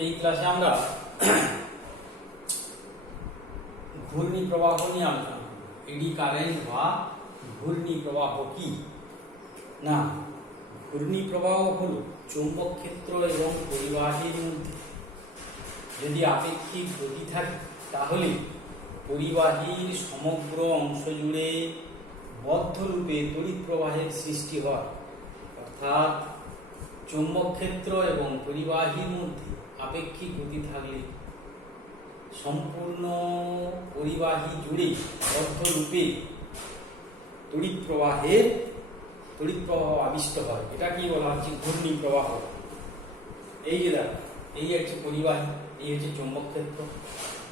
এই ক্লাসে আমরা ঘূর্ণি প্রবাহ নিয়ে আলোচনা করব। এডি কারেন্ট বা ঘূর্ণি প্রবাহ কি না? ঘূর্ণি প্রবাহ হলো চৌম্বক ক্ষেত্র এবং পরিবাহীর মধ্যে যদি আপেক্ষিক গতি থাকে তাহলে পরিবাহীর সমগ্র অংশ জুড়ে বদ্ধরূপে তড়িৎ প্রবাহের সৃষ্টি হয়। অর্থাৎ চৌম্বক ক্ষেত্র এবং পরিবাহীর মধ্যে আপেক্ষিক গতি থাকলে সম্পূর্ণ পরিবাহী জুড়ে বদ্ধরূপে তড়িৎ প্রবাহ আবিষ্ট হয়। এটা কি বলা হচ্ছে? ঘূর্ণি প্রবাহ। এই যে দেখো, এই হচ্ছে পরিবাহী, এই হচ্ছে চৌম্বক ক্ষেত্র।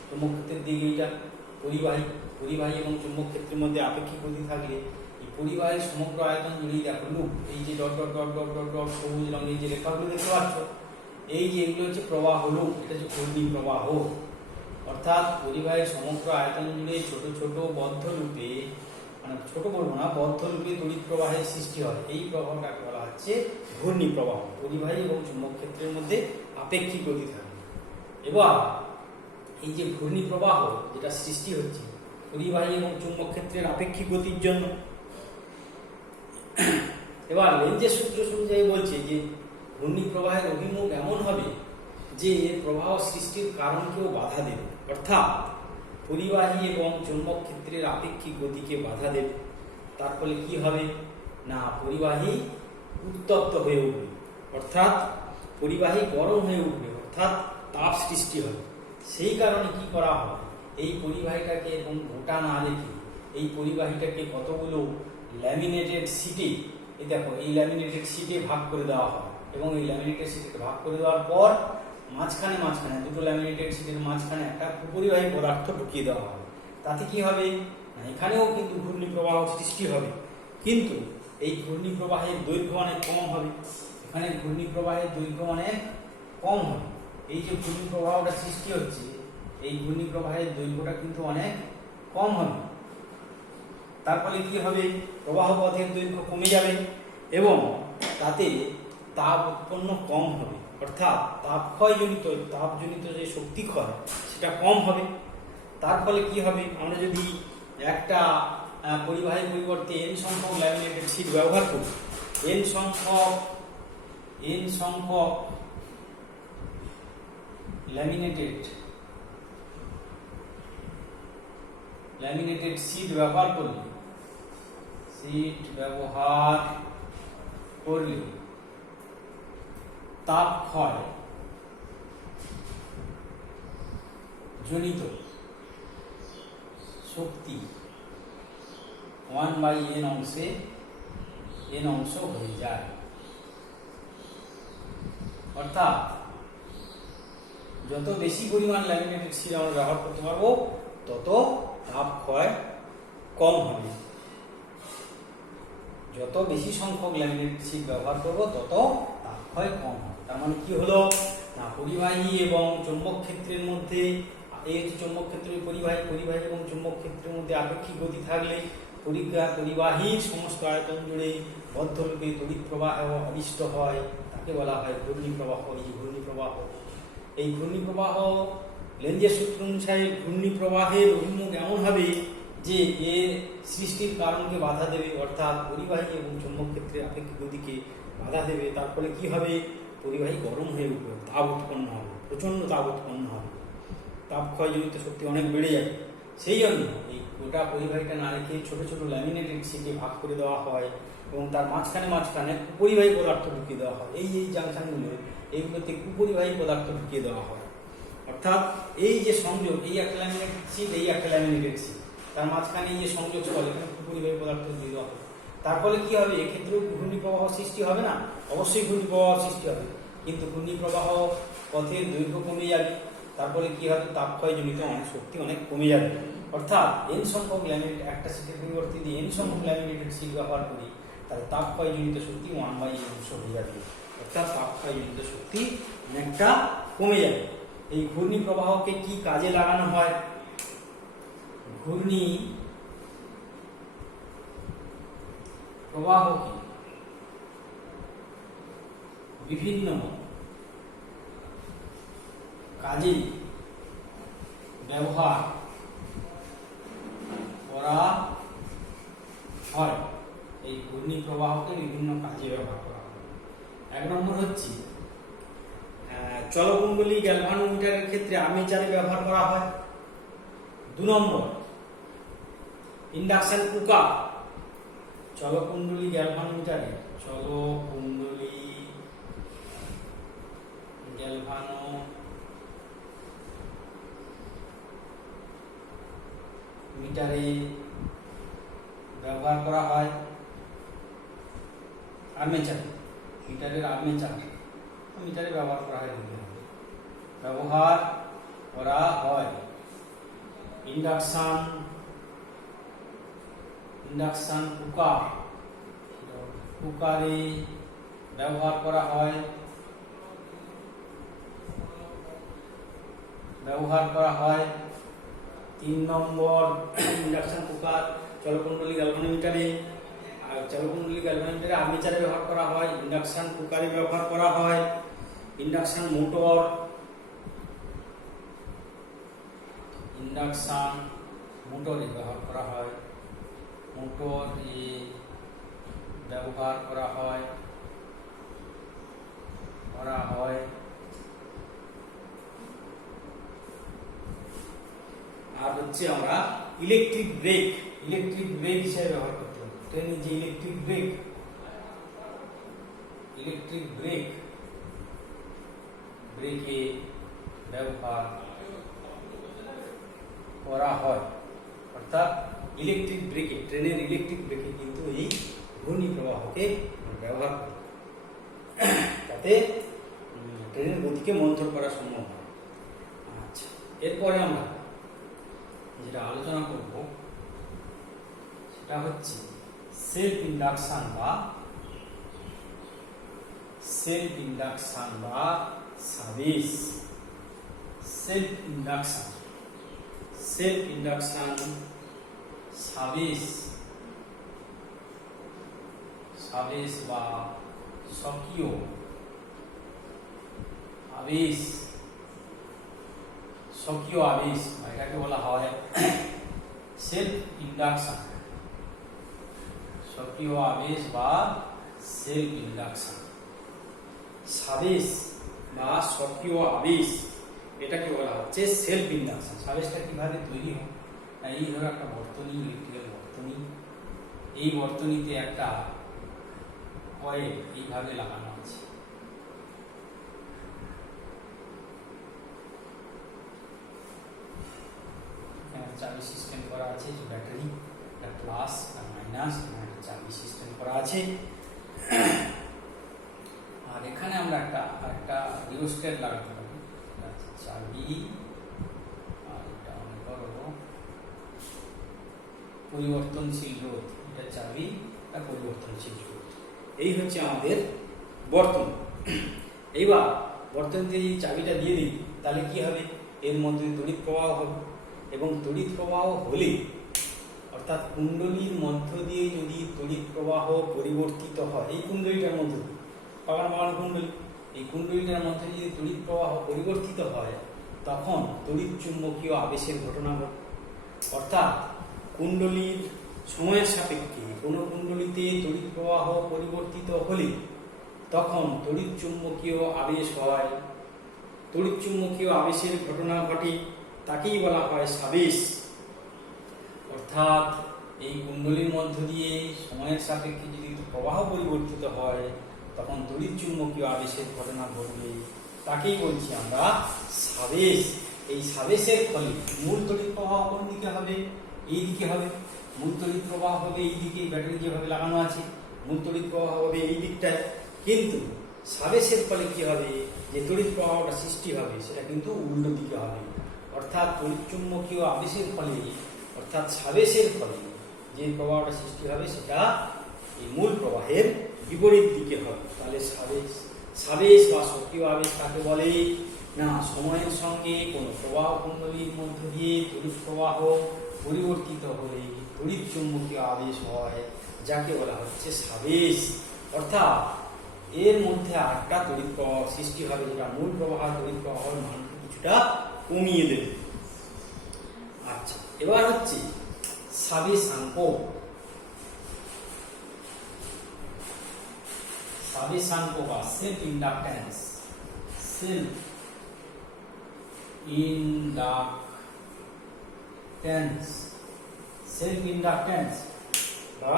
চৌম্বক ক্ষেত্রের দিকে এইটা পরিবাহী এবং চৌম্বক ক্ষেত্রের মধ্যে আপেক্ষিক গতি থাকলে এই পরিবাহীর সমগ্র আয়তন জুড়েই দেখো লুপ, এই যে dot dot dot dot dot dot সবুজ রঙের যে রেখাগুলো দেখতে পাচ্ছ, এই যে এগুলো হচ্ছে প্রবাহ লুপ, এটা হচ্ছে ঘূর্ণি প্রবাহ। অর্থাৎ পরিবাহীর সমগ্র আয়তন জুড়ে ছোট ছোট বদ্ধ রূপে, মানে ছোট বলবো না, বদ্ধ রূপে তড়িৎ প্রবাহের সৃষ্টি হয়। এই প্রবাহটাকে বলা হচ্ছে ঘূর্ণি প্রবাহ। পরিবাহী এবং চুম্বক ক্ষেত্রের মধ্যে আপেক্ষিক গতি থাকে। এবার এই যে ঘূর্ণি প্রবাহ যেটা সৃষ্টি হচ্ছে পরিবাহী এবং চুম্বক ক্ষেত্রের আপেক্ষিক গতির জন্য, এবার লেঞ্জের সূত্র অনুযায়ী বলছে যে ঘূর্ণি প্রবাহের অভিমুখ এমন হবে যে প্রবাহ সৃষ্টির কারণকেও বাধা দেবে। অর্থাৎ পরিবাহী এবং চৌম্বক ক্ষেত্রের আপেক্ষিক গতিকে বাধা দেবে। তার ফলে কি হবে না, পরিবাহী উত্তপ্ত হয়ে উঠবে, অর্থাৎ পরিবাহী গরম হয়ে উঠবে, অর্থাৎ তাপ সৃষ্টি হবে। সেই কারণে কি করা হয়, এই পরিবাহীটাকে এবং গোটা না রেখে এই পরিবাহীটাকে কতগুলো ল্যামিনেটেড শিটে, এই দেখো এই ল্যামিনেটেড শিটে ভাগ করে দেওয়া হয়। এবং এই ল্যামিনেটেড শিটে ভাগ করে দেওয়ার পর মাঝখানে দুটো ল্যামিনেটেড শিটের মাঝখানে একটা পরিবাহী পদার্থ ঢুকিয়ে দেওয়া হবে। তাতে কি হবে না, এখানেও কিন্তু ঘূর্ণি প্রবাহ সৃষ্টি হবে, কিন্তু এই ঘূর্ণি প্রবাহের দৈর্ঘ্য অনেক কম হবে। এখানে ঘূর্ণি প্রবাহের দৈর্ঘ্য অনেক কম হবে। এই যে ঘূর্ণি প্রবাহটা সৃষ্টি হচ্ছে, এই ঘূর্ণি প্রবাহের দৈর্ঘ্যটা কিন্তু অনেক কম হবে। তার ফলে কি হবে, প্রবাহ পথের দৈর্ঘ্য কমে যাবে এবং তাতে তাপ উৎপন্ন কম হবে, অর্থাৎ তাপজনিত যে শক্তি ক্ষয় সেটা কম হবে। তার ফলে কি হবে, আমরা যদি একটা পরিবাহীর পরিবর্তে n সংখ্যক ল্যামিনেটেড শিট ব্যবহার করি, n সংখ্যক ল্যামিনেটেড শিট ব্যবহার করলে তাপ ক্ষয় জনিত শক্তি 1/n অংশ হয়ে যায়। অর্থাৎ যত বেশি পরিমাণ ল্যামিনেটেড শিট আমরা ব্যবহার করতে পারবো তত তাপ ক্ষয় কম হবে। যত বেশি সংখ্যক ল্যামিনেটেড শিট ব্যবহার করবো তত তাপ ক্ষয় কম হবে। তার মানে কি হলো না, পরিবাহী এবং চৌম্বক ক্ষেত্রের মধ্যে, এই চৌম্বক ক্ষেত্রের পরিবাহী এবং চৌম্বক ক্ষেত্রের মধ্যে আপেক্ষিক গতি থাকলে পরিবাহীর সমস্ত আয়তন জুড়ে বদ্ধরূপে তড়িৎ প্রবাহ আবিষ্ট হয়। তাকে বলা হয় ঘূর্ণি প্রবাহ। এই ঘূর্ণি প্রবাহ লেঞ্জের সূত্র অনুসারে ঘূর্ণি প্রবাহের অভিমুখ এমন হবে যে এর সৃষ্টির কারণকে বাধা দেবে, অর্থাৎ পরিবাহী এবং চৌম্বক ক্ষেত্রের আপেক্ষিক গতিকে বাধা দেবে। তার ফলে কি হবে, পরিবাহী গরম হয়ে উঠবে, তাপ উৎপন্ন হবে, প্রচন্ড তাপ উৎপন্ন হবে, তাপ ক্ষয়জনিত শক্তি অনেক বেড়ে যাবে। সেই জন্য এই গোটা পরিবাহীটা না রেখে ছোট ছোট ল্যামিনেটেড শিটে ভাগ করে দেওয়া হয় এবং তার মাঝখানে কুপরিবাহী পদার্থ ঢুকিয়ে দেওয়া হয়। এই জাংশনগুলো, এইগুলোতে কুপরিবাহী পদার্থ ঢুকিয়ে দেওয়া হয়। অর্থাৎ এই যে সংযোগ, এই একটা ল্যামিনেটেড শিট, এই একটা ল্যামিনেটেড শিট, তার মাঝখানে এই যে সংযোগ স্থল, এখানে কুপরিবাহী পদার্থ দিয়ে দেওয়া হবে। তার ফলে কি হবে, এক্ষেত্রেও ঘূর্ণি প্রবাহ সৃষ্টি হবে না? অবশ্যই ঘূর্ণি প্রবাহ সৃষ্টি হবে, কিন্তু ঘূর্ণি প্রবাহ পথের দৈর্ঘ্য কমে যাবে। তারপরে কি হবে, তাপ ক্ষয়জনিত শক্তি অনেক কমে যাবে। অর্থাৎ n সংখ্যক ল্যামিনেটেড, একটা শিটের পরিবর্তে যদি n সংখ্যক ল্যামিনেটেড শিট ব্যবহার করি তাহলে তাপ ক্ষয়জনিত শক্তি 1/n অংশ হয়ে যাবে, অর্থাৎ তাপ ক্ষয়জনিত শক্তি অনেকটা কমে যাবে। এই ঘূর্ণি প্রবাহকে কি কাজে লাগানো হয়? ঘূর্ণি প্রবাহকে বিভিন্ন কাজে ব্যবহার করা হয়। এই ঘূর্ণি প্রবাহকে বিভিন্ন কাজে ব্যবহার করা হয়। 1 নম্বর হচ্ছে চলকুণ্ডলী গ্যালভানোমিটারের ক্ষেত্রে আর্মেচারে ব্যবহার করা হয়। 2 নম্বর ইন্ডাকশন কুকার চলকুণ্ডলী গ্যালভানোমিটারে ব্যবহার করা হয়। আর্মেচারে মিটারের মিটারে ব্যবহার করা হয় ইন্ডাকশন কুকারে ব্যবহার করা হয়। 3 নম্বর ইন্ডাকশন কুকার চলকুণ্ডলী গ্যালভানোমিটারে আর্মেচারে ব্যবহার করা হয়। ইন্ডাকশন কুকারে ব্যবহার করা হয়। ইন্ডাকশন মোটরে ব্যবহার করা হয়। আর হচ্ছে আমরা ইলেকট্রিক ব্রেক হিসেবে ব্যবহার করতে হবে। ট্রেনের যে ইলেকট্রিক ব্রেকে ব্যবহার করা হয়। অর্থাৎ ট্রেনের ইলেকট্রিক ব্রেকে কিন্তু এই ঘূর্ণি প্রবাহকে ব্যবহার করে, তাতে ট্রেনের গতিকে মন্থর করা সম্ভব হয়। আচ্ছা, এরপরে আমরা যেটা আলোচনা করব সেটা হচ্ছে সেলফ ইন্ডাকশন বা সার্ভিস। সেলফ ইন্ডাকশন সার্ভিস বা স্বকীয় আবেশ এটাকে বলা হয় সেলফ ইন্ডাকশন। স্বকীয় আবেশ বা সেলফ ইন্ডাকশন। সাবেশ বা স্বকীয় আবেশ এটাকে বলা হচ্ছে সেলফ ইন্ডাকশন। সাবেশটা কিভাবে তৈরি হয়? এই ধরো একটা বর্তনী, ইলেকট্রিক্যাল বর্তনী, এই বর্তনীতে একটা কয়েল এইভাবে লাগানো আছে। চাবি সিস্টেম করা আছে, যে ব্যাটারি প্লাস আর মাইনাস, চাবি সিস্টেম করা আছে। আর এখানে আমরা একটা রিওস্ট্যাট লাগাতে পারি। চাবি আর এটা মনে করো পরিবর্তনশীল রোধ, এটা চাবি আর পরিবর্তনশীল রোধ। এই হচ্ছে আমাদের বর্তন। এইবার বর্তনীতে যদি চাবিটা দিয়ে দিই তাহলে কি হবে? এর মধ্যে তড়িৎ প্রবাহ হবে, এবং তড়িৎ প্রবাহ হলে অর্থাৎ কুণ্ডলীর মধ্য দিয়ে যদি তড়িৎ প্রবাহ পরিবর্তিত হয়, এই কুণ্ডলীটার মধ্যে পাকানো কুণ্ডলী, এই কুণ্ডলীটার মধ্যে যদি তড়িৎ প্রবাহ পরিবর্তিত হয় তখন তড়িৎ চুম্বকীয় আবেশের ঘটনা ঘটে। অর্থাৎ কুণ্ডলীর সময়ের সাপেক্ষে কোনো কুণ্ডলীতে তড়িৎ প্রবাহ পরিবর্তিত হলে তখন তড়িৎ চুম্বকীয় আবেশ হয়। তড়িৎ চুম্বকীয় আবেশের ঘটনা ঘটে, তাকেই বলা হয় সাবেশ। অর্থাৎ এই কুণ্ডলীর মধ্য দিয়ে সময়ের সাপেক্ষে যদি প্রবাহ পরিবর্তিত হয় তখন তড়িৎ চুম্বকীয় আবেশের ঘটনা ঘটবে, তাকেই বলছি আমরা সাবেশ। এই সাবেশের ফলে মূল তড়িৎ প্রবাহ কোন দিকে হবে? এই দিকে হবে। মূল তড়িৎ প্রবাহ হবে এই দিকে, ব্যাটারি যেভাবে লাগানো আছে মূল তড়িৎ প্রবাহ হবে এই দিকটায়। কিন্তু সাবেশের ফলে কি হবে? যে তড়িৎ প্রবাহটা সৃষ্টি হবে সেটা কিন্তু উল্টো দিকে হবে। অর্থাৎ তড়িৎ চুম্বকীয় আবেশের ফলে অর্থাৎ সাবেশের ফলে যে প্রবাহটা সৃষ্টি হবে সেটা এই মূল প্রবাহের বিপরীত দিকে হবে। তাহলে সাবেশ বা সক্রিয় আবেশ কাকে বলে? না, সময়ের সঙ্গে কোনো প্রবাহ কুণ্ডলীর মধ্য দিয়ে তড়িৎ প্রবাহ পরিবর্তিত হলে তড়িৎ চুম্বকীয় আবেশ হয়, যাকে বলা হচ্ছে সাবেশ। অর্থাৎ এর মধ্যে আরেকটা তড়িৎ প্রবাহ সৃষ্টি হবে, যেটা মূল প্রবাহ তড়িৎ প্রবাহের মান কিছুটা কমিয়ে দেবে। আচ্ছা, এবার হচ্ছে সাবেশাঙ্ক। সাবেশাঙ্ক বা self inductance, self inductance, self inductance বা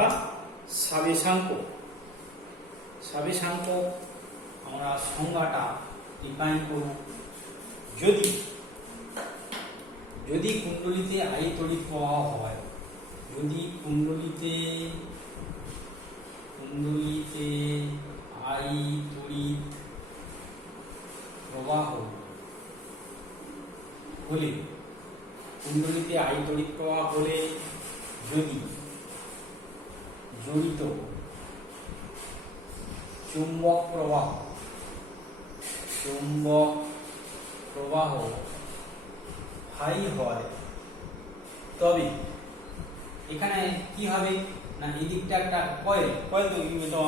সাবেশাঙ্ক। সাবেশাঙ্ক আমরা সংজ্ঞাটা ডিফাইন করব। যদি কুণ্ডলিতে আই তড়িৎ প্রবাহ হয়, যদি কুণ্ডলিতে আই তড়িৎ প্রবাহ হলে, কুণ্ডলিতে আই তড়িৎ প্রবাহ হলে যদি জড়িত চুম্বক প্রবাহ ফাই হয়, তবে এখানে কি হবে না, এই দিকটা একটা কয়েল তো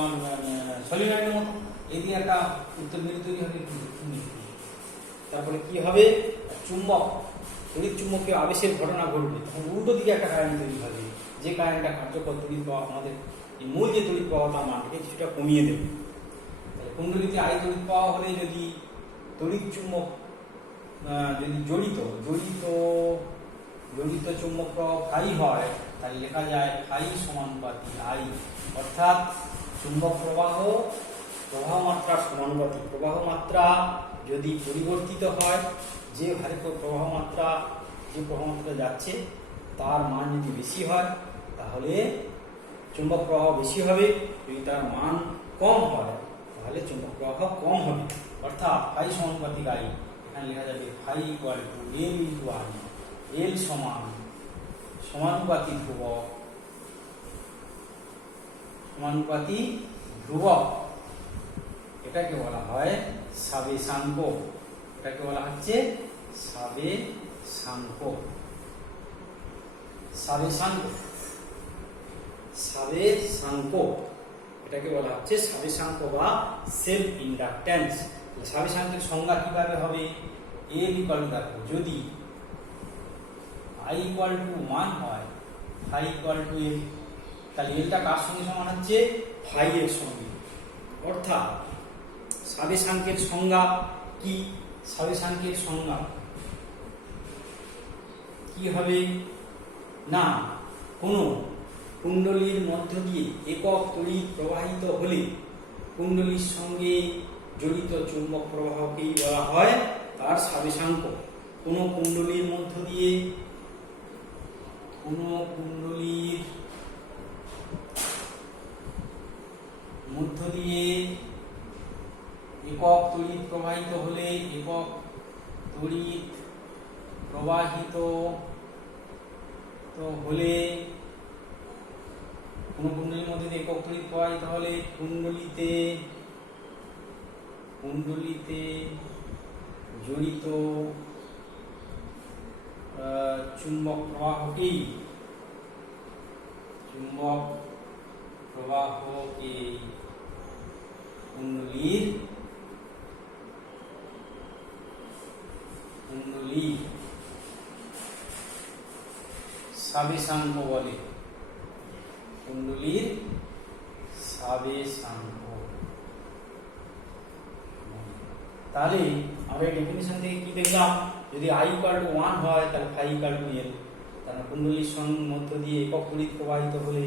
সলিনয়েডের মতো, এদিকে একটা উত্তর মেরু তৈরি হবে। তারপরে কি হবে, চুম্বক তড়িৎ চুম্বকীয় আবেশের ঘটনা ঘটবে, তখন উল্টো দিকে একটা কারেন্ট তৈরি হবে, যে কারেন্টটা কার্যকর তড়িৎ প্রবাহ আমাদের এই মূল যে তড়িৎ প্রবাহ তার মানটাকে কিছুটা কমিয়ে দেবে। কুণ্ডলিতে আই তড়িৎ প্রবাহ হলে যদি তড়িৎ চুম্বক যদি জড়িত চুম্বক প্রবাহ ফাই হয়, তাহলে লেখা যায় ফাই সমানুপাতি আই, অর্থাৎ চুম্বক প্রবাহ মাত্রা সমানুপাতি। প্রবাহ মাত্রা যদি পরিবর্তিত হয়, যে হারে প্রবাহ মাত্রা যাচ্ছে তার মান যদি বেশি হয় তাহলে চুম্বক প্রবাহ বেশি হবে, যদি তার মান কম হয় তাহলে চুম্বক প্রবাহ কম হবে, অর্থাৎ ফাই সমানুপাতিক আই। এখানে লেখা যাবে phi equal to L into I, L সমানুপাতিক ধ্রুবক, এটাকে বলা হয় সাবেশাঙ্ক। এটাকে বলা হচ্ছে সাবেশাঙ্ক এটাকে বলা হচ্ছে সাবেশাঙ্ক বা সেলফ ইন্ডাকট্যান্স। সাবেশাঙ্কের সংজ্ঞা কিভাবে হবে, এল ইকুয়াল টু, দেখো যদি আই ইকুয়াল টু 1 হয়, ফাই ইকুয়াল টু এল, তাহলে এলটা কার সঙ্গে সমান হচ্ছে, ফাই এর সঙ্গে। অর্থাৎ সাবেশাঙ্কের সংজ্ঞা কি, সাবেশাঙ্কের সংজ্ঞা কি হবে না, কোন কুণ্ডলীর মধ্য দিয়ে একক তড়িৎ প্রবাহিত হলে কুণ্ডলীর সঙ্গে জড়িত চুম্বক প্রবাহকেই বলা হয় তার সাবেশাঙ্ক। কোন কুণ্ডলীর মধ্য দিয়ে একক তড়িৎ প্রবাহিত হলে, একক তড়িৎ প্রবাহিত হলে, কোন কুণ্ডলীর মধ্যে দিয়ে একক তড়িৎ প্রবাহিত হলে কুণ্ডলীতে জড়িত চুম্বক প্রবাহকে কুণ্ডলীর সাবেশাঙ্ক বলে, কুণ্ডলীর সাবেশাঙ্ক। তাহলে আমরা ডেফিনিশন থেকে কি দেখলাম, যদি আই ইকুয়াল টু 1 হয় তাহলে ফাই ইকুয়াল টু এল, তাহলে কুণ্ডলীর মধ্য দিয়ে একক তড়িৎ প্রবাহিত হলে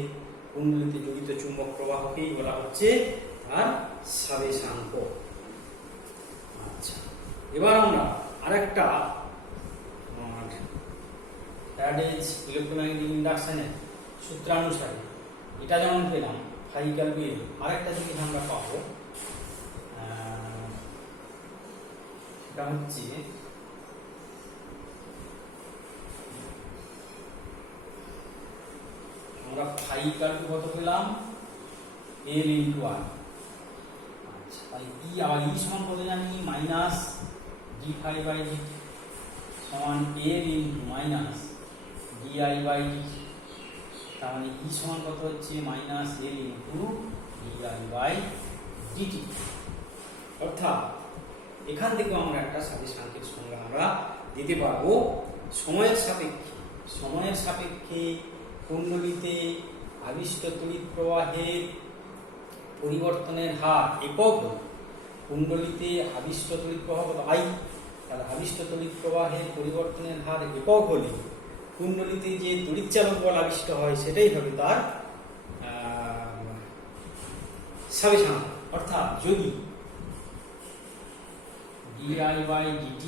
কুণ্ডলীতে জড়িত চুম্বক প্রবাহকেই বলা হচ্ছে তার সাবেশাঙ্ক। আচ্ছা, এবার আমরা আরেকটা ফ্যারাডেজ ইলেকট্রোম্যাগনেটিক ইন্ডাকশনের সূত্রানুসারে এটা যেমন পেলাম ফাই ইকুয়াল টু এল, আরেকটা জিনিস আমরা পাবো, সেটা হচ্ছে আমরা ফাই ইকুয়াল টু কত পেলাম, এল ইন্টু আর। আচ্ছা, তাহলে ই আবার ই সমান কত জানি, minus D phi by D সমান L into minus D I by D. তার মানে ই সমান কত হচ্ছে, minus L into DI by DT. অর্থাৎ এখান থেকে আমরা একটা স্বাবেশাঙ্কের সংজ্ঞা আমরা দিতে পারবো। সময়ের সাপেক্ষে কুণ্ডলীতে আবিষ্ট তড়িৎ প্রবাহের পরিবর্তনের হার একক হল, কুণ্ডলীতে আবিষ্ট তড়িৎ প্রবাহ I, তাহলে আবিষ্ট তড়িৎ প্রবাহের পরিবর্তনের হার একক হলে কুণ্ডলীতে যে তড়িৎচালক বল আবিষ্ট হয় সেটাই হবে তার স্বাবেশাঙ্ক। অর্থাৎ যদি di/dt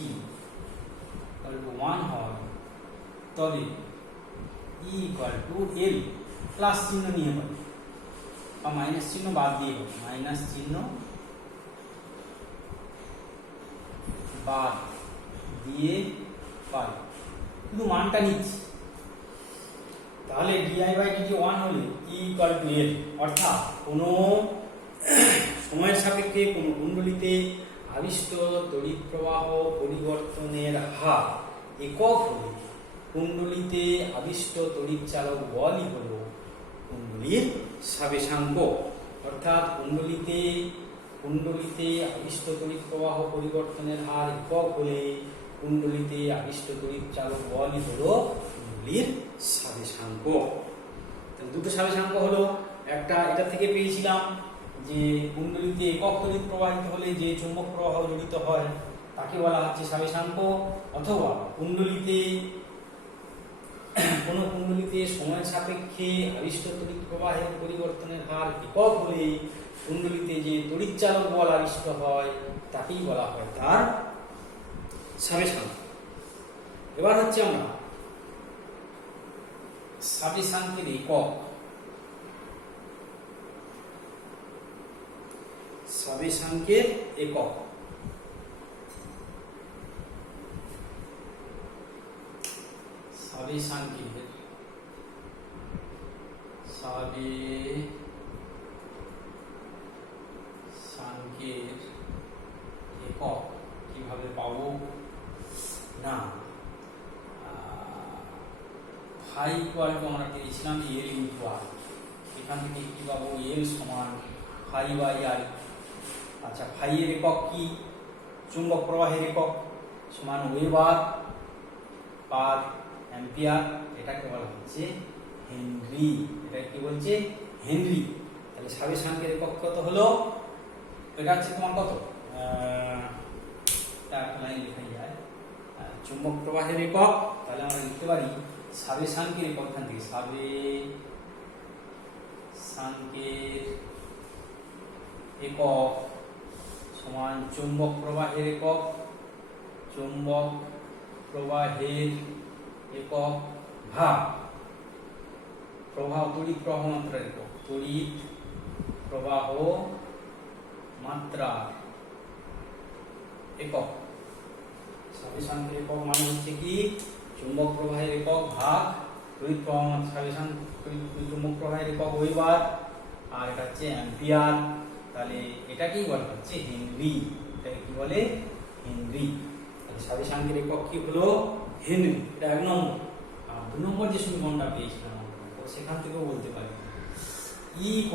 1 হয় তবে E = L, প্লাস চিহ্ন নিয়ে পাই বা মাইনাস চিহ্ন বাদ দিয়ে পাই, মাইনাস চিহ্ন বাদ দিয়ে পাই, শুধু মানটা নিচ্ছি। তাহলে di/dt 1 হলে E = L, অর্থাৎ কোনো সময়ের সাপেক্ষে কোনো কুণ্ডলীতে আবিষ্ট তড়িৎ প্রবাহ পরিবর্তনের হার একক হলে কুণ্ডলীতে আবিষ্ট তড়িৎ চালক বলই হল কুণ্ডলীর স্বাবেশাঙ্ক। অর্থাৎ কুণ্ডলীতে আবিষ্ট তড়িৎ প্রবাহ পরিবর্তনের হার একক হলে কুণ্ডলীতে আবিষ্ট তড়িৎ চালক বলই হল কুণ্ডলীর স্বাবেশাঙ্ক। দুটো স্বাবেশাঙ্ক হলো, একটা এটা থেকে পেয়েছিলাম যে কুণ্ডলীতে একক তড়িৎ প্রবাহিত হলে যে চুম্বক প্রবাহ জড়িত হয় তাকে বলা হচ্ছে স্বাবেশাঙ্ক, অথবা কোনো কুণ্ডলীতে সময়ের সাপেক্ষে আবিষ্ট তড়িৎ প্রবাহের পরিবর্তনের হার একক হলে কুণ্ডলীতে যে তড়িৎ চালক বল আবিষ্ট হয় তাকেই বলা হয় তার স্বাবেশাঙ্ক। এবার হচ্ছে আমরা স্বাবেশাঙ্কের একক, স্বাবেশাঙ্কের একক স্বাবেশাঙ্কের একক কিভাবে পাবো না, ফাই ইকুয়াল টু আমরা পেয়েছিলাম L ইনটু R, এখান থেকে কি পাবো L সমান φ/I। আচ্ছা, ফাই এর একক কি? চুম্বক প্রবাহের একক সমান ওয়েবার পার অ্যাম্পিয়ার, এটাকে বলা হচ্ছে হেনরি। এটা কি বলছে? হেনরি। তাহলে স্বাবেশাঙ্কের একক কত হলো? এটা হচ্ছে তোমার কত, লাইন লেখা যায় চুম্বক প্রবাহের একক। তাহলে আমরা লিখতে পারি স্বাবেশাঙ্কের একক, এখান থেকে স্বাবেশাঙ্কের একক সমান চুম্বক প্রবাহের একক, চুম্বক প্রবাহের একক ভাগ তড়িৎ প্রবাহ মাত্রার একক, তড়িৎ প্রবাহ মাত্রার একক। স্বাবেশাঙ্কের একক মানে হচ্ছে কি? চুম্বক প্রবাহের একক ভাগ তড়িৎ প্রবাহ মাত্রা। চুম্বক প্রবাহের একক ওয়েবার আর এটা হচ্ছে অ্যাম্পিয়ার। তাহলে এটাকেই বলা হচ্ছে হেনরি। এটাকে কি বলে? হেনরি। তাহলে স্বাবেশাঙ্কের একক কি হলো? হেনরি। এটা 1 নম্বর। আর 2 নম্বর যে সমীকরণটা পেয়েছিলাম সেখান থেকেও বলতে পারি E =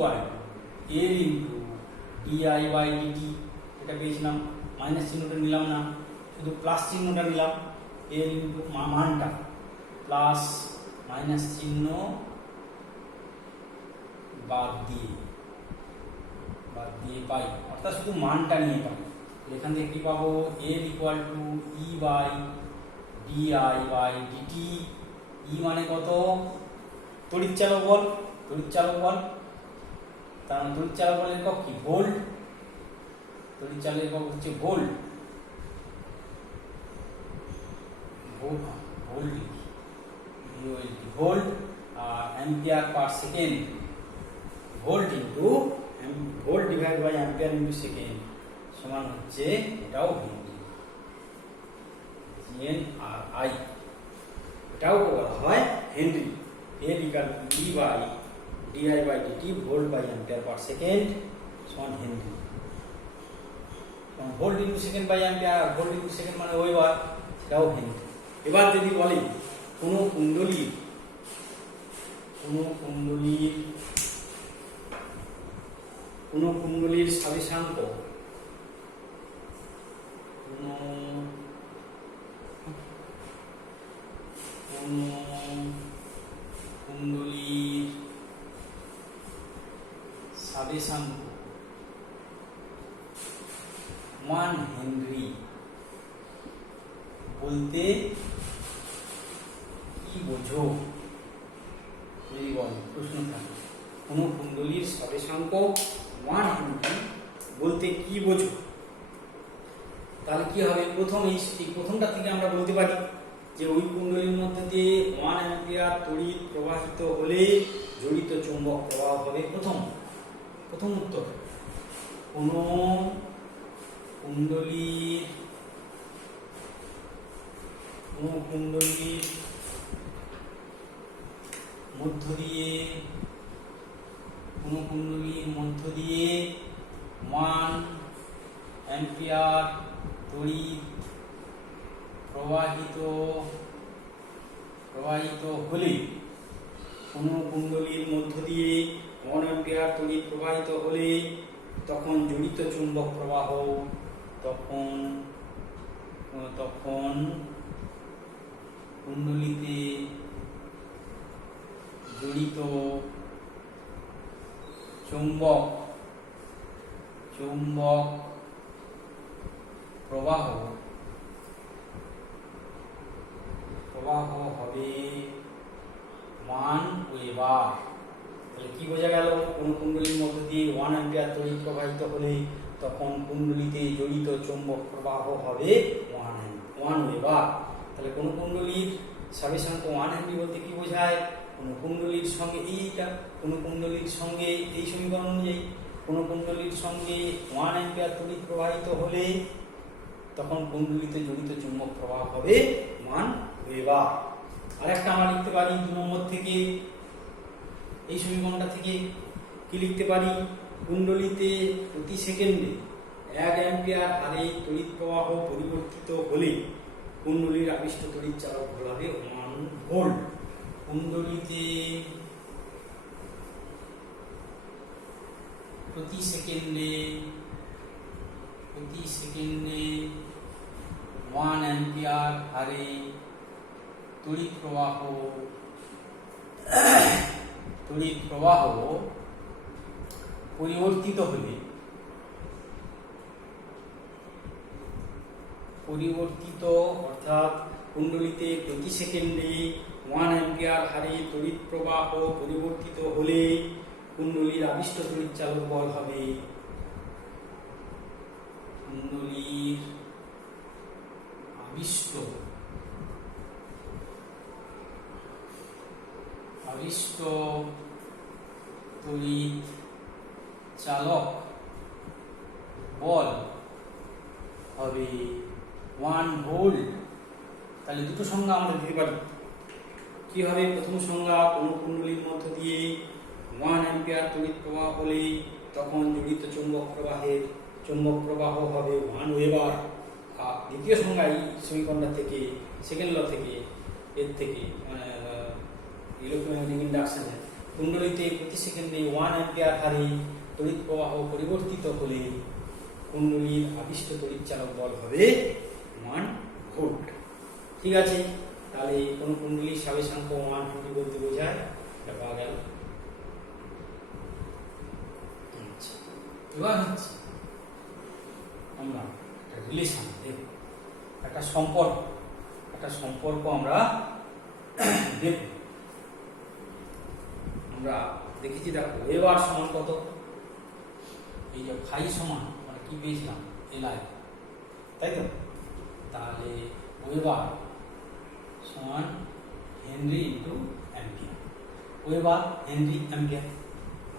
L ইনটু di/dt। এটা পেয়েছিলাম, মাইনাস চিহ্নটা নিলাম না, শুধু প্লাস চিহ্নটা নিলাম। L ইনটু মানটা প্লাস মাইনাস চিহ্ন বাদ দিয়ে পাই, অর্থাৎ শুধু মানটা নিয়ে পাই। এখান থেকে কি পাবো? L = E/di/dt। E মানে কত? তড়িৎচালক বল, তার মানে তড়িৎচালক বলের একক কি? ভোল্ট। তড়িৎচালক একক হচ্ছে ভোল্ট। ভোল্ট আর ampere per second. Volt divide by ampere into second সমান হচ্ছে এটাও হেনরি, GNRI। এটাও বলা হয় henry. L = E/di/dt volt by ampere per second সমান henry. Volt into second by ampere, volt into second মানে ওয়েবার, সেটাও হেনরি। এবার যদি বলি কোনো কুণ্ডলীর স্বাবেশাঙ্ক কুণ্ডলীর সাবেশাঙ্ক 1 হেনরি বলতে কি বোঝো? যদি বলো, প্রশ্ন থাকে কোন কুণ্ডলীর সাবেশাঙ্ক 1 হেনরি বলতে কি বোঝো, তাহলে কি হবে? প্রথমটা থেকে আমরা বলতে পারি যে ওই কুণ্ডলীর মধ্যে দিয়ে 1 অ্যাম্পিয়ার তড়িৎ প্রবাহিত হলে জড়িত চুম্বক প্রবাহ হবে। প্রথম উত্তর, কোন কুণ্ডলীর মধ্য দিয়ে 1 অ্যাম্পিয়ার তড়িৎ প্রবাহিত হলে, কোন কুণ্ডলীর মধ্য দিয়ে 1 অ্যাম্পিয়ার তড়িৎ প্রবাহিত হলে তখন জড়িত চুম্বক প্রবাহ, তখন কুণ্ডলীতে জড়িত চুম্বক প্রবাহ হবে 1 ওয়েবার। তাহলে কি বোঝা গেল? কোন কুণ্ডলীর মধ্য দিয়ে 1 অ্যাম্পিয়ার তড়িৎ প্রবাহিত হলে তখন কুণ্ডলীতে জড়িত চুম্বক প্রবাহ হবে 1 ওয়েবার। তাহলে কোন কুণ্ডলীর সাবেশাঙ্ক 1 হেনরি বলতে কি বোঝায়? কোন কুণ্ডলীর সঙ্গে এই সমীকরণ অনুযায়ী কোন কুণ্ডলীর সঙ্গে 1 অ্যাম্পিয়ার তড়িৎ প্রবাহিত হলে তখন কুণ্ডলীতে জড়িত চুম্বক প্রবাহ হবে 1 ওয়েবার। আরেকটা আমরা লিখতে পারি 2 নম্বর থেকে, এই সমীকরণটা থেকে কি লিখতে পারি? কুণ্ডলীতে প্রতি সেকেন্ডে 1 অ্যাম্পিয়ার হারে তড়িৎ প্রবাহ পরিবর্তিত হলে কুণ্ডলীর আবিষ্ট তড়িৎ চালক বল হবে 1 ভোল্ট। কুণ্ডলীতে প্রতি সেকেন্ডে 1 অ্যাম্পিয়ার হারে তড়িৎ প্রবাহ পরিবর্তিত অর্থাৎ কুণ্ডলীতে প্রতি সেকেন্ডে 1 অ্যাম্পিয়ার হারে তড়িৎ প্রবাহ পরিবর্তিত হলে কুণ্ডলীর আবিষ্ট তড়িৎ চালক বল হবে কুণ্ডলীর আবিষ্ট তড়িৎ চালক বল হবে 1 ভোল্ট। তাহলে দুটো সংজ্ঞা আমরা দিতে পারি। কি হবে? প্রথম সংজ্ঞা, কোন কুণ্ডলীর মধ্য দিয়ে 1 অ্যাম্পিয়ার তড়িৎ প্রবাহ হলে তখন জড়িত চুম্বক প্রবাহ হবে 1 ওয়েবার। আর দ্বিতীয় সংজ্ঞা এই সমীকরণটা থেকে, সেকেন্ড ল থেকে, এর থেকে ইলেকট্রোম্যাগনেটিক ইন্ডাকশনে কুণ্ডলীতে প্রতি সেকেন্ডে 1 অ্যাম্পিয়ার হারে তড়িৎ প্রবাহ পরিবর্তিত হলে কুণ্ডলীর আবিষ্ট তড়িৎ চালক বল হবে 1 ভোল্ট। ঠিক আছে, তাহলে কোন কুণ্ডলীর সাবেশাঙ্ক 1 হেনরি বলতে বোঝায়, এটা পাওয়া গেল। এবার হচ্ছে আমরা একটা রিলেশন দেখব, একটা সম্পর্ক আমরা দেখব। আমরা দেখেছি, দেখো ওয়েবার সমান কত? এই যে ফাই সমান মানে কি পেয়েছিলাম? এলআই, তাই তো? তাহলে ওয়েবার সমান henry into ampere. Weber, henry, ampere.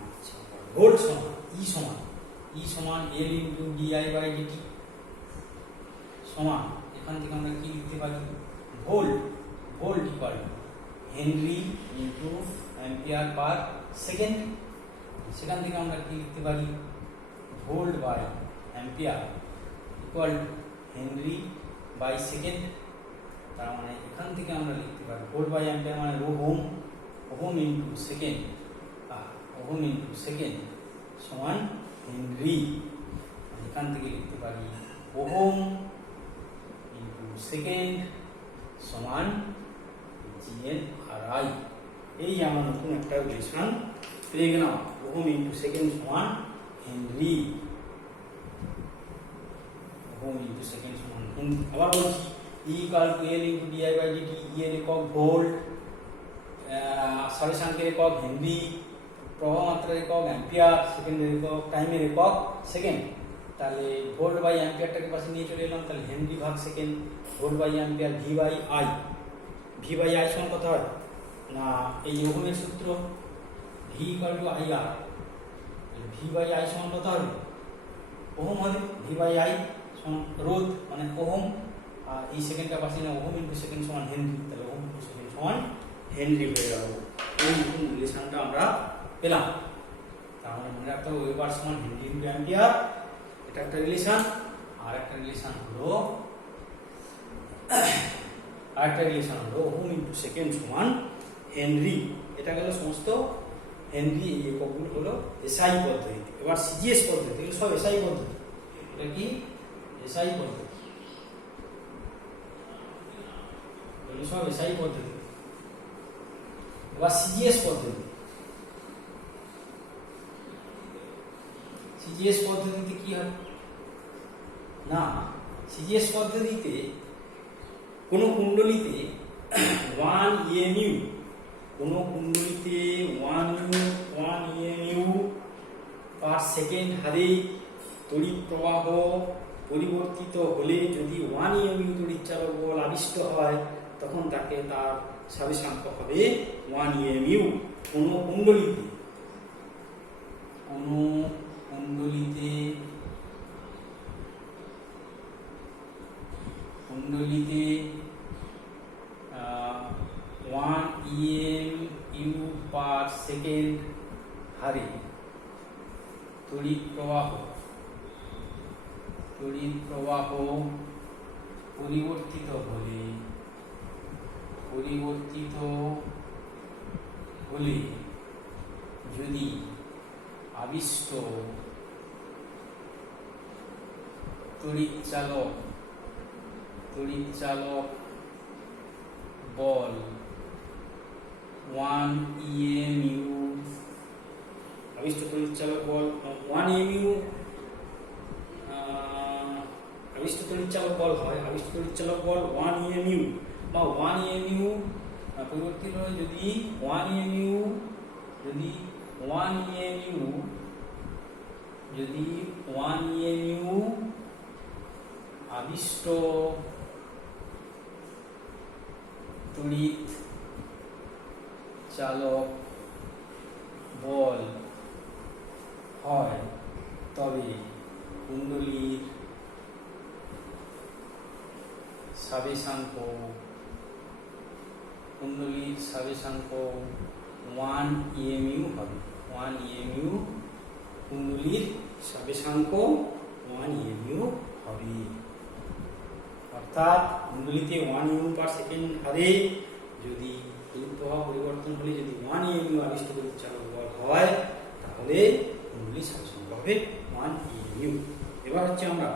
আচ্ছা, ভোল্ট সমান ই সমান L into DI by dt সমান, এখান থেকে আমরা কি লিখতে পারি? Volt equal to henry into ampere per second. সেখান থেকে আমরা কি লিখতে পারি? Volt by ampere equal to henry by second. তার মানে এখান থেকে আমরা লিখতে পারি ভোল্ট বাই অ্যাম্পিয়ার মানে ওহম ইন্টু সেকেন্ড সমান হেনরি। এখান থেকে লিখতে পারি ওহম সেকেন্ড সমান GNRI। এই আমরা নতুন একটা রিলেশন পেয়ে গেলাম, ওহম ইন্টু সেকেন্ড সমান হেনরি। ওহম ইন্টু সেকেন্ড সমান হেনরি। আবার বলছি E equal to L into di/dt। ই এর একক ভোল্ট, স্বাবেশাঙ্কের একক হেনরি, প্রবাহ মাত্রার একক অ্যাম্পিয়ার, সেকেন্ডের একক টাইমের একক সেকেন্ড। তাহলে ভোল্ট বাই অ্যাম্পিয়ারটাকে পাশে নিয়ে চলে এলাম, তাহলে হেনরি ভাগ second, volt by ampere V by I. V by I সমান কত হয় না, এই ওহমের সূত্র V equal to I R. V by I সমান কত হবে, ওহম হবে। ভি বাই আই সমান রোধ মানে ওহম, আর এই সেকেন্ডটা পাশে না, ওহম ইন্টু সেকেন্ড সমান হেনরি। তাহলে ওহম ইন্টু সেকেন্ড সমান হেনরি হয়ে গেল। এই নতুন রিলেশনটা আমরা পেলাম। তাহলে মনে রাখতে হবে ওয়েবার সমান হেনরি ইন্টু অ্যাম্পিয়ার, এটা একটা রিলেশন। আর একটা রিলেশন হলো ওহম ইন্টু সেকেন্ড সমান হেনরি। এটা গেল সমস্ত হেনরি। এই এককগুলো হলো এসআই পদ্ধতি। এবার সিজিএস পদ্ধতি, এগুলো সব এসআই পদ্ধতি। এটা কি এসআই পদ্ধতি, এগুলো সব এসআই পদ্ধতি। এবার সিজিএস পদ্ধতি। সিজিএস পদ্ধতিতে কি হয় না, সিজিএস পদ্ধতিতে কোন কুণ্ডলীতে 1 EMU, কোন কুণ্ডলীতে 1 EMU পার সেকেন্ড হারে তড়িৎ প্রবাহ পরিবর্তিত হলে যদি 1 EMU তড়িৎ চালক বল আবিষ্ট হয়, তখন তাকে তার স্বাবেশাঙ্ক হবে 1 EMU। কোন কুণ্ডলীতে 1 EMU পার সেকেন্ড হারে তড়িৎ প্রবাহ পরিবর্তিত হলে যদি আবিষ্ট তড়িৎ চালক বল 1 EMU, আবিষ্ট তড়িৎ চালক বল 1 EMU, আবিষ্ট তড়িৎ চালক বল হয়, আবিষ্ট তড়িৎ চালক বল 1 EMU বা 1 EMU পরিবর্তিত হয় যদি 1 EMU আবিষ্ট তড়িৎ চালক বল হয়, তবে কুণ্ডলীর স্বাবেশাঙ্ক 1 EMU হবে। 1 EMU কুণ্ডলীর স্বাবেশাঙ্ক 1 EMU হবে। অর্থাৎ কুণ্ডলীতে 1 EMU পার সেকেন্ড হারে যদি তড়িৎ প্রবাহ পরিবর্তন হলে যদি 1 EMU আবিষ্ট তড়িৎ চালক বল হয়, তাহলে কুণ্ডলীর স্বাবেশাঙ্ক হবে 1 EMU। এবার হচ্ছে আমরা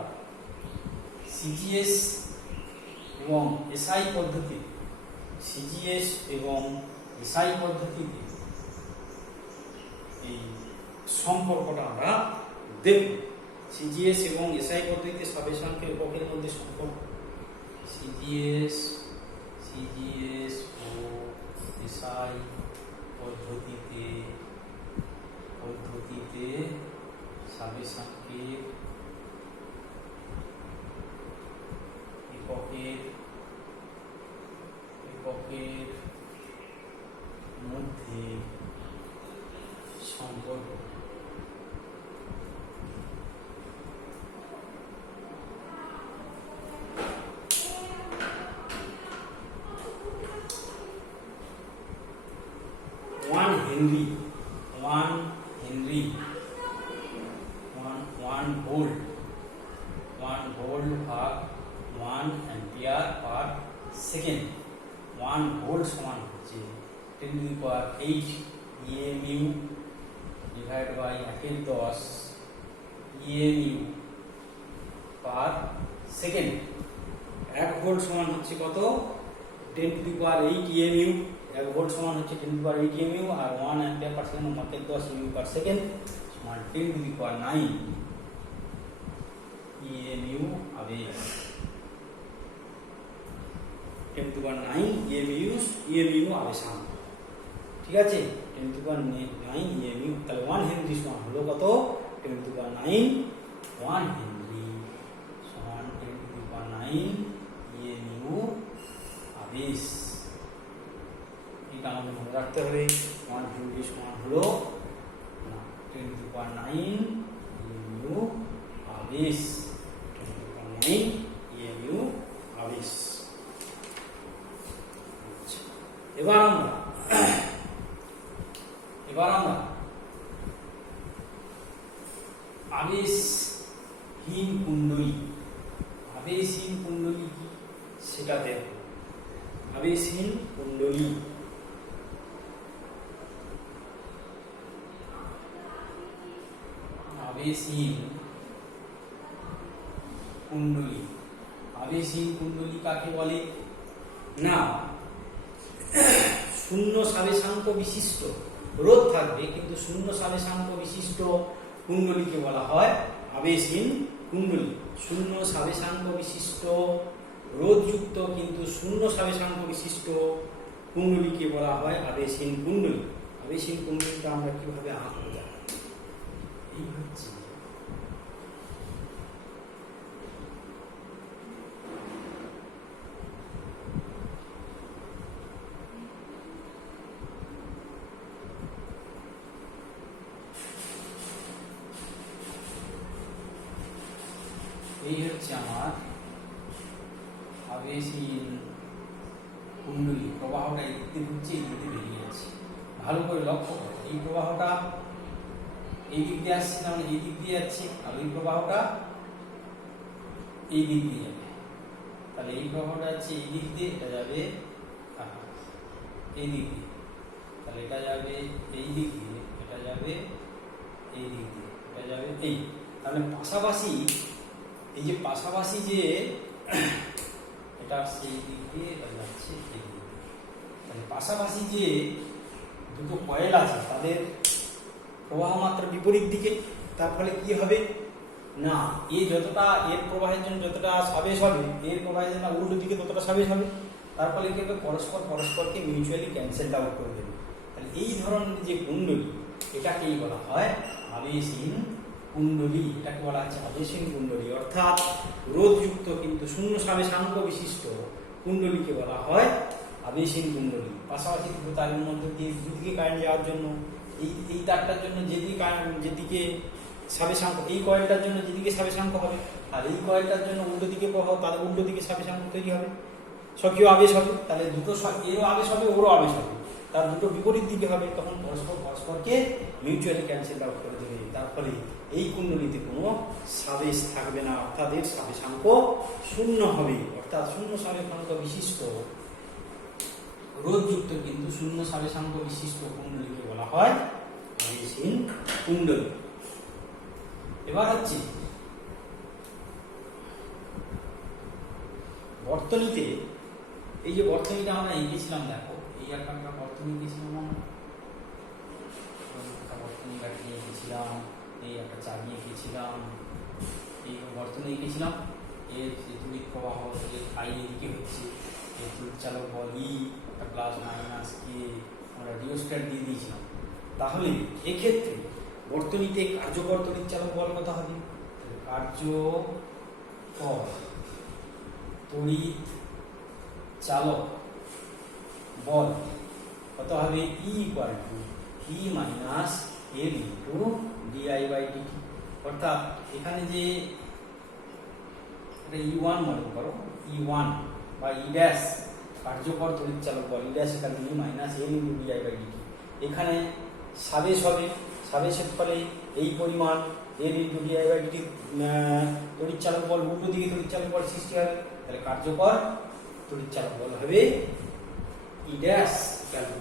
সিজিএস এবং এসআই পদ্ধতি, সিজিএস এবং এসআই পদ্ধতিতে এই সম্পর্কটা আমরা দেখব। সিজিএস এবং এসআই পদ্ধতিতে স্বাবেশাঙ্কের এককের মধ্যে সম্পর্ক। সিজিএস ও এসআই পদ্ধতিতে স্বাবেশাঙ্কের এককের মধ্যে সম্পর্ক। one volt ভাগ 1 অ্যাম্পিয়ার পার সেকেন্ড। 1 ভোল্ট সমান হচ্ছে 10⁸ EMU divide by 1/10 EMU per second. 1 volt সমান হচ্ছে কত 10 to the power 8 EMU 1 volt সমান হচ্ছে 10 টু দি পাওয়ার 8 EMU আর 1 অ্যাম্পিয়ার পার সেকেন্ড মানে 10 EMU পার সেকেন্ড সমান 10 টু দি পাওয়ার 9 EMU আবেশ 10 টু দি পাওয়ার 9 EMU আবেশাঙ্ক ঠিক আছে 10 টু দি পাওয়ার 9 EMU তাহলে 1 হেনরি সমান হলো কত 10 টু দি পাওয়ার 9 1 হেনরি সমান 10 টু দি পাওয়ার 9 EMU আবেশ এটা আমাদের মনে রাখতে হবে 1 হেনরি সমান হলো 10 টু দি পাওয়ার 9 EMU আবেশ 10 টু দি পাওয়ার 9 EMU আবেশ এবার আমরা আবেশহীন কুণ্ডলী কি সেটা দেখব আবেশহীন কুণ্ডলী কাকে বলে না শূন্য সাবেশাঙ্ক বিশিষ্ট রোধ থাকবে কিন্তু শূন্য সাবেশাঙ্ক বিশিষ্ট কুণ্ডলীকে বলা হয় আবেশহীন কুণ্ডলী শূন্য সাবেশাঙ্ক বিশিষ্ট রোধযুক্ত কিন্তু শূন্য সাবেশাঙ্ক বিশিষ্ট কুণ্ডলীকে বলা হয় আবেশহীন কুণ্ডলী আবেশহীন কুণ্ডলীটা আমরা কিভাবে আঁকবো এই হচ্ছে আমার আবেশহীন কুণ্ডলী প্রবাহটা এই দিকে ঘুরছে এই দিকে বেরিয়ে যাচ্ছে ভালো করে লক্ষ্য করো এই প্রবাহটা এই দিক দিয়ে আসছে না এই দিক দিয়ে যাচ্ছে আর এই প্রবাহটা এই দিক দিয়ে যাবে তাহলে এই প্রবাহটা আছে এই দিক দিয়ে এটা যাবে এই দিক দিয়ে তাহলে এটা যাবে এই দিক দিয়ে এটা যাবে এই দিক দিয়ে এটা যাবে এই তাহলে পাশাপাশি এই যে পাশাপাশি যে এটা সেই দিক দিয়ে এটা যাচ্ছে এই দিক দিয়ে তাহলে পাশাপাশি যে দুটো কয়েল আছে তাদের প্রবাহ মাত্রা বিপরীত দিকে তার ফলে কি হবে না এই যতটা এর প্রবাহের জন্য যতটা সাবেশ হবে এর প্রবাহের জন্য উল্টো দিকে ততটা সাবেশ হবে তার ফলে কি হবে পরস্পরকে মিউচুয়ালি ক্যান্সেল আউট করে দেবে তাহলে এই ধরনের যে কুণ্ডলী এটাকেই বলা হয় আবেশহীন কুণ্ডলী এটাকে বলা হচ্ছে আবেশহীন কুণ্ডলী অর্থাৎ রোধযুক্ত কিন্তু শূন্য সাবেশাঙ্ক বিশিষ্ট কুণ্ডলীকে বলা হয় আবেশহীন কুণ্ডলী পাশাপাশি দুটো তারের মধ্যে দিয়ে দুদিকে কারেন্ট যাওয়ার জন্য এই তারটার জন্য যেদিকে সাবেশাঙ্ক এই কয়েলটার জন্য যেদিকে সাবেশাঙ্ক হবে আর এই কয়েলটার জন্য উল্টো দিকে প্রবাহ তাহলে উল্টো দিকে সাবেশাঙ্ক তৈরি হবে স্বকীয় আবেশ হবে তাহলে দুটো এরও আবেশ হবে ওরও আবেশ হবে তার দুটো বিপরীত দিকে হবে তখন পরস্পরকে মিউচুয়ালি ক্যান্সেল আউট করে দেবে তার ফলে এই কুণ্ডলীতে কোনো সাবেশ থাকবে না অর্থাৎ এর সাবেশাঙ্ক শূন্য হবে অর্থাৎ শূন্য সাবেশাঙ্ক বিশিষ্ট রোধযুক্ত কিন্তু শূন্য সাবেশাঙ্ক বিশিষ্ট কুণ্ডলীকে বলা হয় আবেশহীন কুণ্ডলী এবার হচ্ছে বর্তনীতে এই যে বর্তনীটা আমরা এঁকেছিলাম দেখো এই একটা বর্তনী এঁকেছিলাম বর্তনী কাটিয়ে এঁকেছিলাম এই একটা চাবি এঁকেছিলাম এই বর্তনী এঁকেছিলাম এর তড়িৎ প্রবাহ আই এদিকে হচ্ছে এর তড়িৎ চালক বল ই একটা প্লাস মাইনাস কে আমরা রিওস্ট্যাট দিয়ে দিয়েছিলাম তাহলে এক্ষেত্রে বর্তনীতে কার্যকর তড়িৎ চালক বল কত হবে কার্যকর তড়িৎ চালক বল কত হবে E equal to E minus L into DI by DT অর্থাৎ এখানে যে E1 মনে করো E1 বা E ড্যাশ কার্যকর তড়িৎ চালক বল E ড্যাশ এখানে E minus L into DI by D T এখানে সাবেশ হবে সাবেশের ফলে এই পরিমাণ L into DI by D T তড়িৎ চালক বল উল্টো দিকে তড়িৎ চালক বল সৃষ্টি হবে তাহলে কার্যকর তড়িৎ চালক বল হবে E dash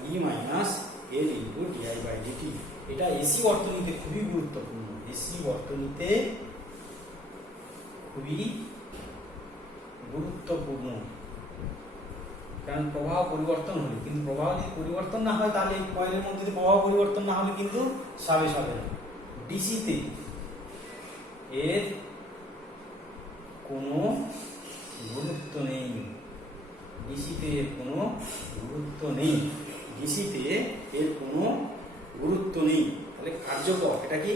E minus L into DI by D T এটা এসি বর্তনীতে খুবই গুরুত্বপূর্ণ এসি বর্তনীতে খুবই গুরুত্বপূর্ণ, কারণ প্রবাহ পরিবর্তন হলে, কিন্তু প্রবাহ যদি পরিবর্তন না হয় তাহলে কয়েলের মধ্যে যদি প্রবাহ পরিবর্তন না হলে কিন্তু সাবেশ হবে না। ডিসিতে এর কোনো গুরুত্ব নেই, ডিসিতে এর কোনো গুরুত্ব নেই, ডিসিতে এর কোনো গুরুত্ব নেই। তাহলে কার্যকর, এটা কি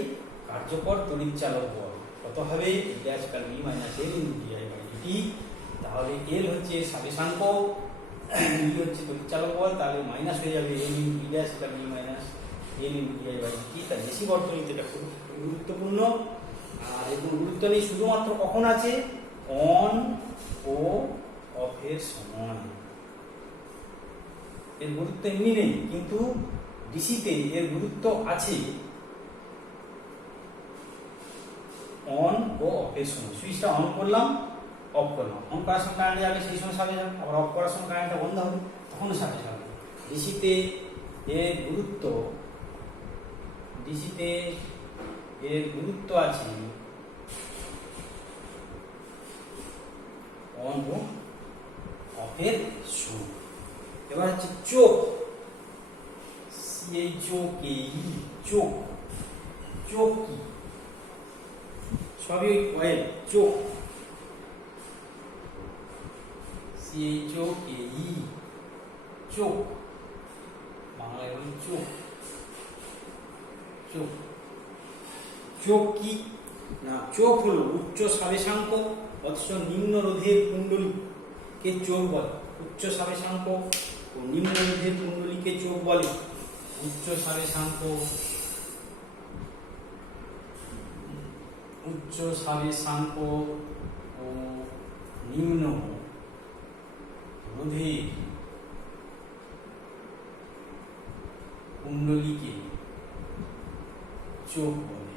কার্যকর তড়িৎ চালক বল কত হবে ড্যাশ কার B minus L into dI by dt. তাহলে এল হচ্ছে সাবেশাঙ্ক, বি হচ্ছে তড়িৎ চালক বল, তাহলে মাইনাস হয়ে যাবে এল ইনটু ডি ড্যাশ কার B minus L into dI by dt. তার বেশি বর্তনীতে এটা খুব গুরুত্বপূর্ণ। আর এর কোনো গুরুত্ব নেই শুধুমাত্র কখন আছে, অন ও অফের সময়। এর গুরুত্ব এমনি নেই, কিন্তু ডিসিতে এর গুরুত্ব আছে অন ও অফের সময়। সুইচটা অন করলাম, অফ করলাম, অন করার সময় কারেন্ট যাবে, সেই সময় সাথে যাবে, আবার অফ করার সময় কারেন্টটা বন্ধ হবে, তখনও সাথে যাবে। ডিসিতে এর গুরুত্ব, ডিসিতে এর গুরুত্ব আছে অন ও অফের সময়। এবার হচ্ছে চোখ, CHOKE, চোখ, চোখ কি সবই কয়েল, চোখ, CHOKE, চোখ, বাংলায় বলি চোখ। চোখ, চোখ কি না, চোখ হলো উচ্চ সাবেশাঙ্ক অথচ নিম্ন রোধের কুণ্ডলীকে চোখ বলে। উচ্চ সাবেশাঙ্ক ও নিম্ন রোধের কুণ্ডলীকে চোখ বলে। উচ্চ সাবেশাঙ্ক, উচ্চ সাবেশাঙ্ক ও নিম্ন রোধের কুণ্ডলীকে চোখ বলে।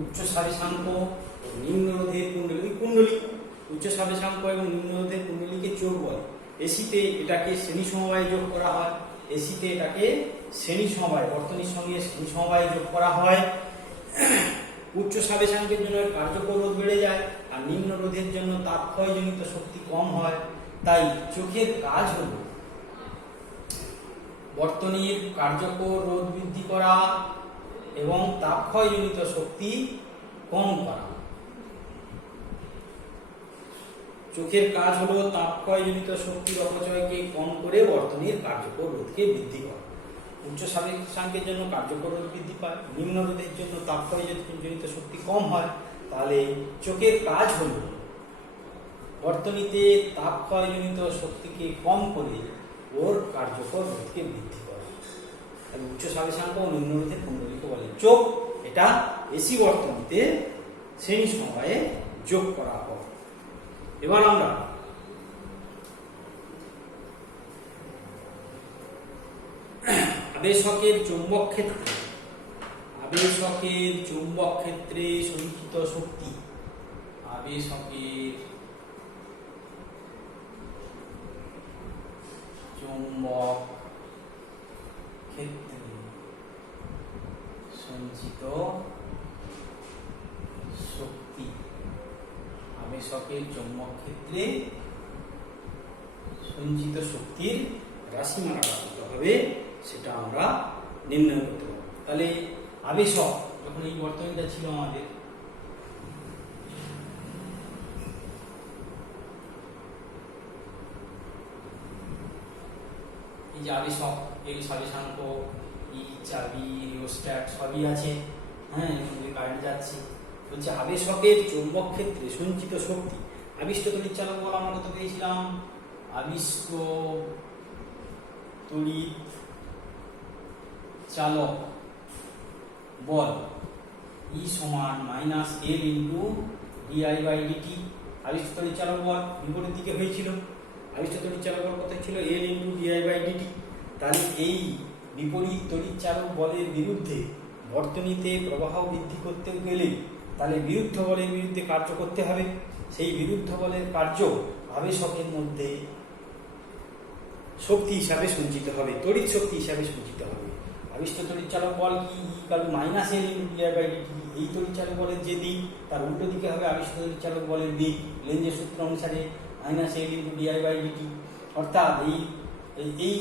উচ্চ সাবেশাঙ্ক ও নিম্ন রোধের কুণ্ডলী, কুণ্ডলী উচ্চ সাবেশাঙ্ক এবং নিম্ন রোধের কুণ্ডলীকে চোখ বলে। এসিতে এটাকে শ্রেণী সমবায়ে যোগ করা হয়, এসিতে এটাকে শ্রেণী সমবায়, বর্তনীর সঙ্গে শ্রেণী সমবায়ে যোগ করা হয়। উচ্চ সাবেশাঙ্কের জন্য কার্যকর রোধ বেড়ে যায়, আর নিম্ন রোধের জন্য তাপক্ষয়জনিত শক্তি কম হয়। তাই চোখের কাজ হলো বর্তনীর কার্যকর রোধ বৃদ্ধি করা এবং তাপক্ষয়জনিত শক্তি কম করা। চোখের কাজ হলো তাপক্ষয়জনিত শক্তির অপচয়কে কম করে বর্তনীর কার্যকর রোধকে বৃদ্ধি করা। উচ্চ সাবেশাঙ্কের জন্য কার্যকর রোধ বৃদ্ধি পায়, নিম্ন রোধের জন্য তাপক্ষয়জনিত শক্তি কম হয়। তাহলে চোখের কাজ হলো বর্তনীতে তাপক্ষয়জনিত শক্তিকে কম করে ওর কার্যকর রোধকে বৃদ্ধি করা। তাহলে উচ্চ সাবেশাঙ্ক ও নিম্ন রোধের কুণ্ডলীকে বলে চোখ। এটা এসি বর্তনীতে শ্রেণী সমবায়ে যোগ করা হয়। এবার আমরা আবেশকের চৌম্বক ক্ষেত্রে, আবেশকের চৌম্বক ক্ষেত্রে সঞ্চিত শক্তি, আবেশকের চৌম্বক ক্ষেত্রে সঞ্চিত শক্তি, আবেশকের চৌম্বক ক্ষেত্রে সঞ্চিত শক্তির রাশিমালাটা কত হবে সেটা আমরা নির্ণয় করতে পারবো। তাহলে আবেশক যখন এই বর্তনীটা ছিল আমাদের, এই যে আবেশক, এই সাবেশাঙ্ক, এই চাবি, রিওস্ট্যাট সবই আছে, হ্যাঁ, কারেন্ট যাচ্ছে। বলছে আবেশকের চৌম্বক ক্ষেত্রে সঞ্চিত শক্তি, আবিষ্ট তড়িৎ চালক বল আমরা কত পেয়েছিলাম, আবিষ্ট তড়িৎ চালক বল ই সমান minus L into DI by D T. আবিষ্ট তড়িৎ চালক বল বিপরীত দিকে হয়েছিল, আবিষ্ট তড়িৎ চালক বল কত ছিল, এল ইন্টু ডিআই বাই ডিটি। তাহলে এই বিপরীত তড়িৎ চালক বলের বিরুদ্ধে বর্তনীতে প্রবাহ বৃদ্ধি করতে গেলে তাহলে বিরুদ্ধ বলের বিরুদ্ধে কার্য করতে হবে। সেই বিরুদ্ধ বলের কার্য আবেশকের মধ্যে শক্তি হিসাবে সঞ্চিত হবে, তড়িৎ শক্তি হিসাবে সঞ্চিত হবে। আবিষ্ট তড়িৎ চালক বল কি, minus L into DI by dt, এই তড়িৎচালক বলের যে দিক তার উল্টো দিকে হবে আবিষ্ট তড়িৎচালক বলের দিক লেঞ্জের সূত্র অনুসারে -L × dI/dt। অর্থাৎ এই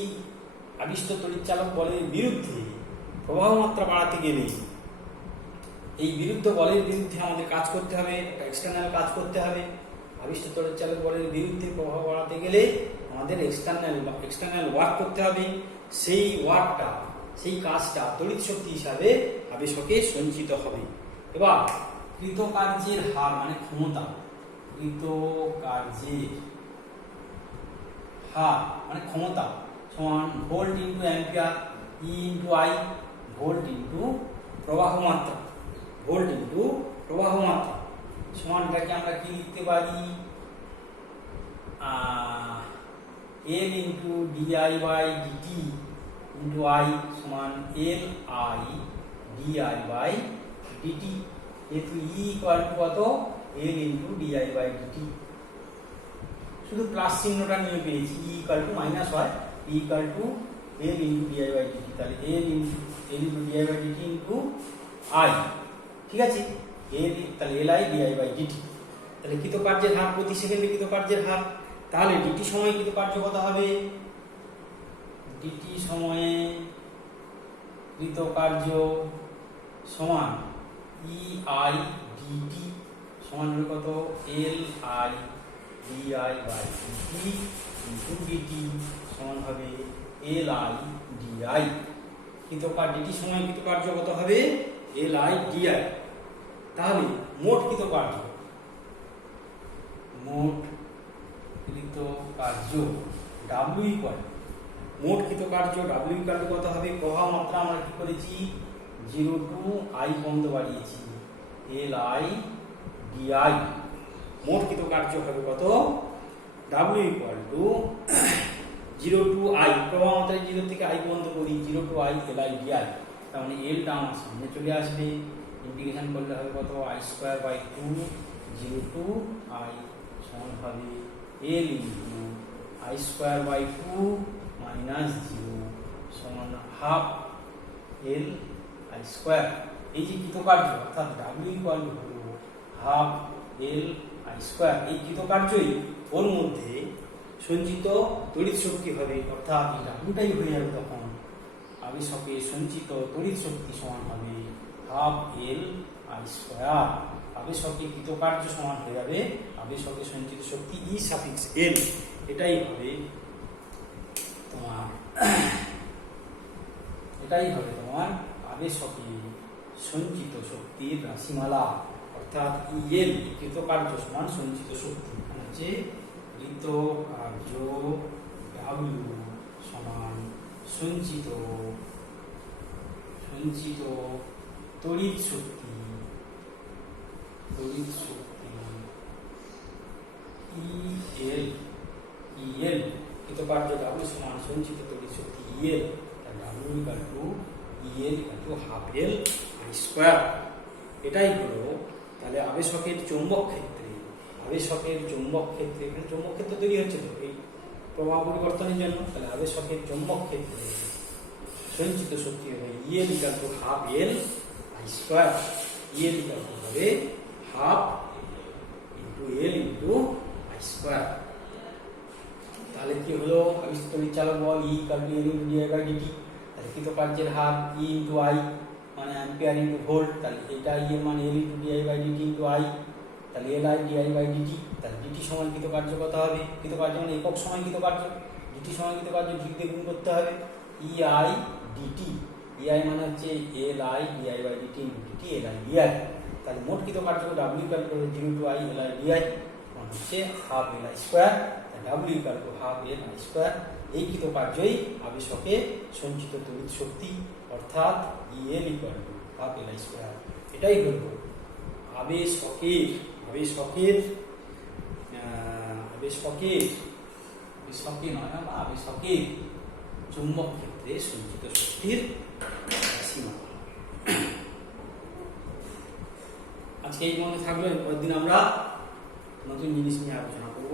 আবিষ্ট তড়িৎচালক বলের বিরুদ্ধে প্রবাহ মাত্রা বাড়াতে গেলে এই বিরুদ্ধ বলের বিরুদ্ধে আমাদের কাজ করতে হবে, একটা এক্সটার্নাল কাজ করতে হবে। আবিষ্ট তড়িৎচালক বলের বিরুদ্ধে প্রবাহ বাড়াতে গেলে আমাদের এক্সটার্নাল ওয়ার্ক করতে হবে। সেই ওয়ার্কটা, সেই কাজটা তড়িৎ শক্তি হিসাবে আবেশকে সঞ্চিত হবে। এবার কৃতকার্যের হার মানে ক্ষমতা, কৃতকার্যের হার মানে ক্ষমতা সমান volt into ampere, E into I, volt into প্রবাহ মাত্রা, ভোল্ট ইন্টু প্রবাহ মাত্রা সমানটাকে আমরা কি লিখতে পারি, L into dI/dt into I সমান LI/dI/dt। যেহেতু E ইকুয়াল টু কত, L ইন্টু dI/dt, শুধু প্লাস চিহ্নটা নিয়ে পেয়েছি, E ইকুয়াল টু মাইনাস হয়, E equal to L into dI/dt, তাহলে L into dI/dt into I, ঠিক আছে, তাহলে LI/dI/dt। তাহলে কৃতকার্যের হার প্রতি সেকেন্ডে কৃতকার্যের হার, তাহলে dt সময়ে কৃতকার্য কত হবে, dt সময়ে কৃতকার্য সমান EI/dt সমান হবে কত, LI/dI/dt ইনটু dt সমান হবে LI/dI। dt সময়ে কৃতকার্য কত হবে, LI/dI। তাহলে মোট কৃতকার্য, W ইকুয়াল, মোট কৃতকার্য W ইকুয়াল কত হবে, প্রবাহ মাত্রা আমরা কি করেছি 0 টু I পর্যন্ত বাড়িয়েছি, LI/dI। মোট কৃতকার্য হবে কত, W equal to 0 to I, প্রবাহ মাত্রা 0 থেকে I পর্যন্ত করি, 0 টু I LI/dI। তার মানে L টা আমার সামনে চলে আসবে, ইন্টিগ্রেশন করলে হবে কত, I²/2 0 টু I সমান হবে L ইন্টু I²/2 মাইনাস 0 সমান হাফ LI²। এই যে কৃতকার্য অর্থাৎ W ইকুয়াল হলো হাফ LI², এই কৃতকার্যই ওর মধ্যে সঞ্চিত তড়িৎ শক্তি হবে, অর্থাৎ এই Wটাই হয়ে যাবে তখন আবেশকে সঞ্চিত তড়িৎ শক্তি সমান হবে হাফ LI²। আবেশকে কৃতকার্য সমান হয়ে যাবে আবেশকে সঞ্চিত শক্তি E∗L, এটাই হবে তোমার আবেশকে সঞ্চিত শক্তির রাশিমালা, অর্থাৎ EL কৃতকার্য সমান সঞ্চিত শক্তি। হচ্ছে কৃতকার্য W সমান সঞ্চিত তড়িৎ শক্তি EL কৃতকার্য W সমান সঞ্চিত তড়িৎ শক্তি EL, W equal two EL equal to half LI²। এটাই হলো তাহলে আবেশকের চৌম্বক ক্ষেত্রে, এখানে চৌম্বক ক্ষেত্র তৈরি হচ্ছে তো এই প্রবাহ পরিবর্তনের জন্য, তাহলে আবেশকের চৌম্বক ক্ষেত্রে সঞ্চিত শক্তি হবে EL equal to half LI²। EL equal to হবে half into L into I²। তাহলে কি হলো, আবিষ্ট তড়িৎচালক বল E equal to L into dI/dt। তাহলে কৃতকার্যের হার E ইন্টু I মানে অ্যাম্পিয়ার ইন্টু ভোল্ট, তাহলে এটা I এর মান L into dI/dt into I, তাহলে LI/dI/dt। তাহলে dt সময় কৃতকার্য কত হবে, কৃতকার্য মানে একক সময় কৃতকার্য, dt সময় কৃতকার্য d দিয়ে গুণ করতে হবে, EI/dt। EI মানে হচ্ছে LI/dI/dt ইন্টু dt LI/dI। তাহলে মোট কৃতকার্য W equal to 0 to I LI/dI মানে হচ্ছে half LI²। W equal to half LI²। এই কৃতকার্যই আবেশকে সঞ্চিত তড়িৎ শক্তি, অর্থাৎ EL equal to half LI²। এটাই হলো আবেশকের চুম্বক ক্ষেত্রে সঞ্চিত শক্তির সীমা। আজকে এই মনে থাকলো, পরের দিন আমরা নতুন জিনিস নিয়ে আলোচনা করব।